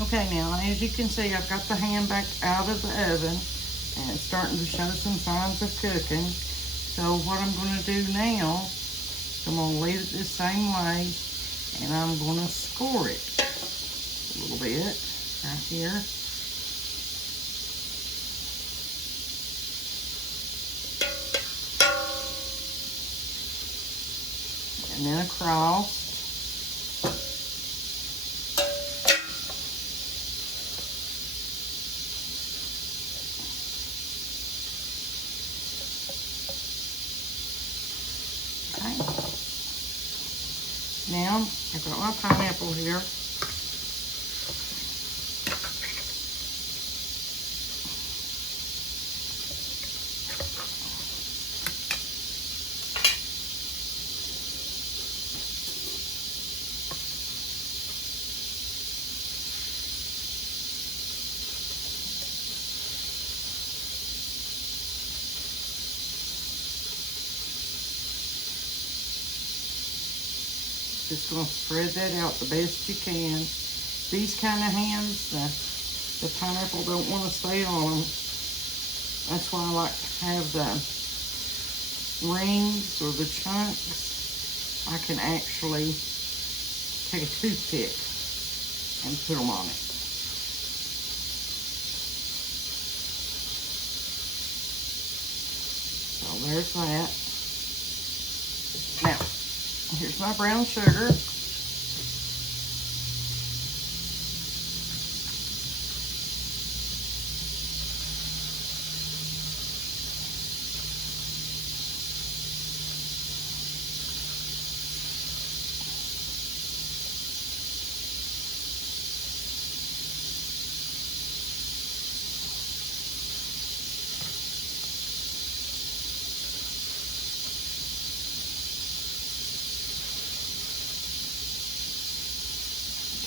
Okay, now as you can see, I've got the ham back out of the oven and it's starting to show some signs of cooking. So what I'm going to do now, I'm going to leave it the same way and I'm going to score it a little bit right here. And then across. Okay. Now, I've got my pineapple here. Just going to spread that out the best you can. These kind of hams, the pineapple don't want to stay on them. That's why I like to have the rings or the chunks. I can actually take a toothpick and put them on it. So there's that. Now, here's my brown sugar.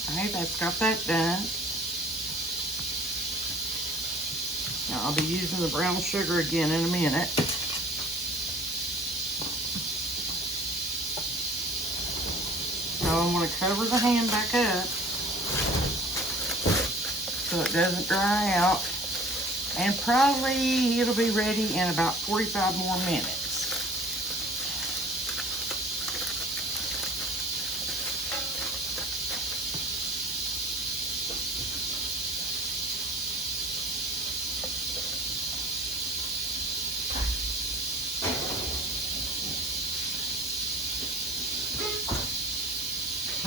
Okay, that's got that done. Now I'll be using the brown sugar again in a minute. Now I'm going to cover the ham back up so it doesn't dry out. And probably it'll be ready in about 45 more minutes.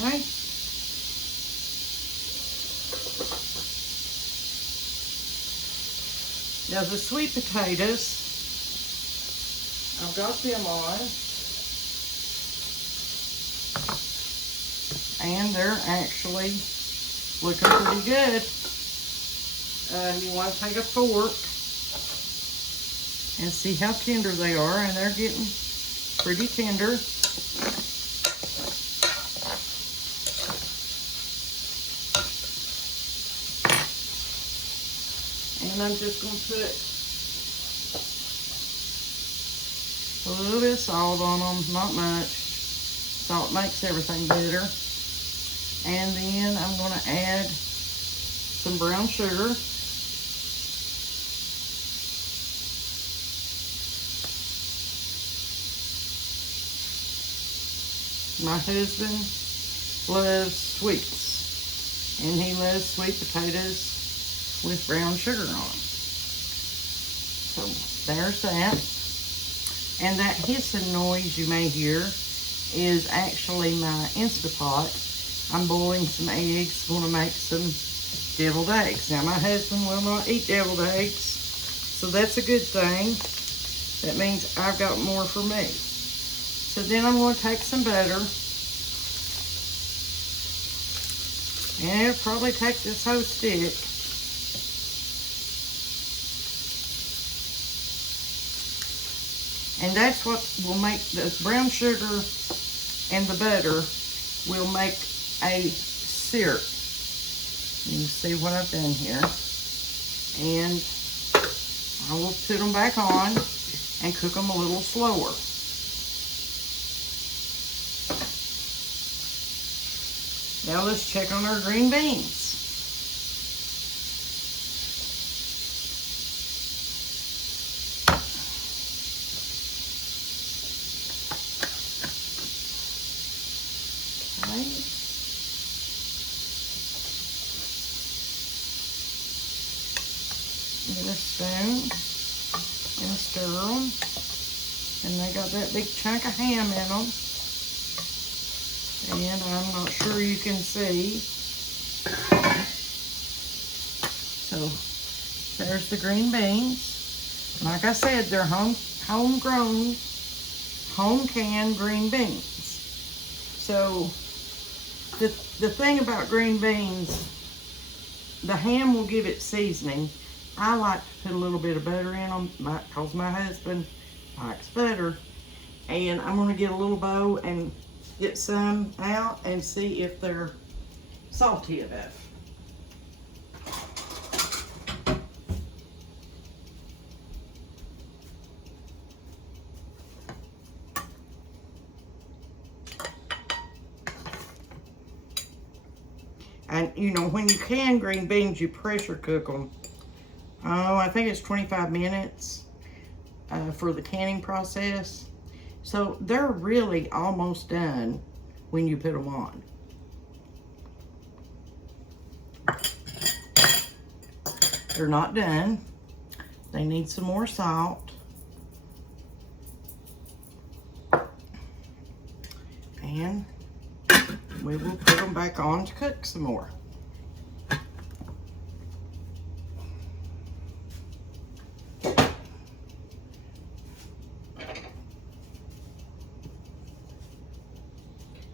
Okay. Now the sweet potatoes, I've got them on, and they're actually looking pretty good. You want to take a fork and see how tender they are, and they're getting pretty tender. And I'm just going to put a little bit of salt on them, not much. Salt makes everything better. And then I'm going to add some brown sugar. My husband loves sweets, and he loves sweet potatoes with brown sugar on them. So there's that. And that hissing noise you may hear is actually my Instapot. I'm boiling some eggs, going to make some deviled eggs. Now my husband will not eat deviled eggs, so that's a good thing. That means I've got more for me. So then I'm going to take some butter, and it'll probably take this whole stick. And that's what will make the brown sugar and the butter will make a syrup. You can see what I've done here. And I will put them back on and cook them a little slower. Now let's check on our green beans. get a spoon and stir them. And they got that big chunk of ham in them. And I'm not sure you can see. So there's the green beans. Like I said, they're homegrown, home-canned green beans. So the thing about green beans, the ham will give it seasoning. I like to put a little bit of butter in them because my husband likes butter. And I'm going to get a little bowl and get some out and see if they're salty enough. And you know, when you can green beans, you pressure cook them. Oh, I think it's 25 minutes for the canning process. So they're really almost done when you put them on. They're not done. They need some more salt. And we will put them back on to cook some more.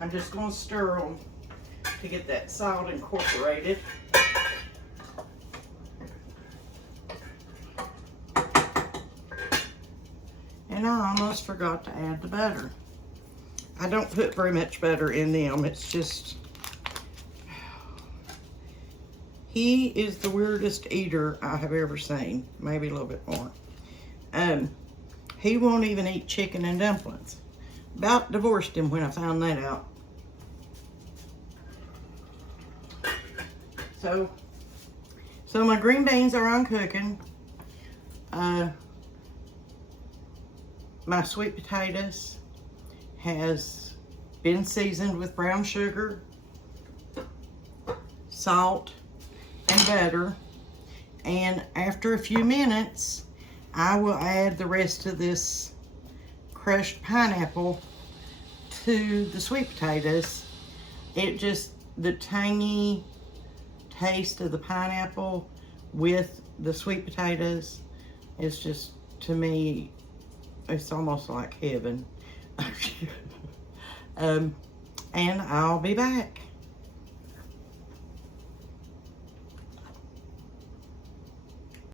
I'm just going to stir them to get that salt incorporated. And I almost forgot to add the butter. I don't put very much butter in them. It's just, he is the weirdest eater I have ever seen. Maybe a little bit more. He won't even eat chicken and dumplings. About divorced him when I found that out. So my green beans are on cooking. My sweet potatoes has been seasoned with brown sugar, salt, and butter. And after a few minutes, I will add the rest of this crushed pineapple to the sweet potatoes. It just, the tangy taste of the pineapple with the sweet potatoes is just, to me, it's almost like heaven. And I'll be back.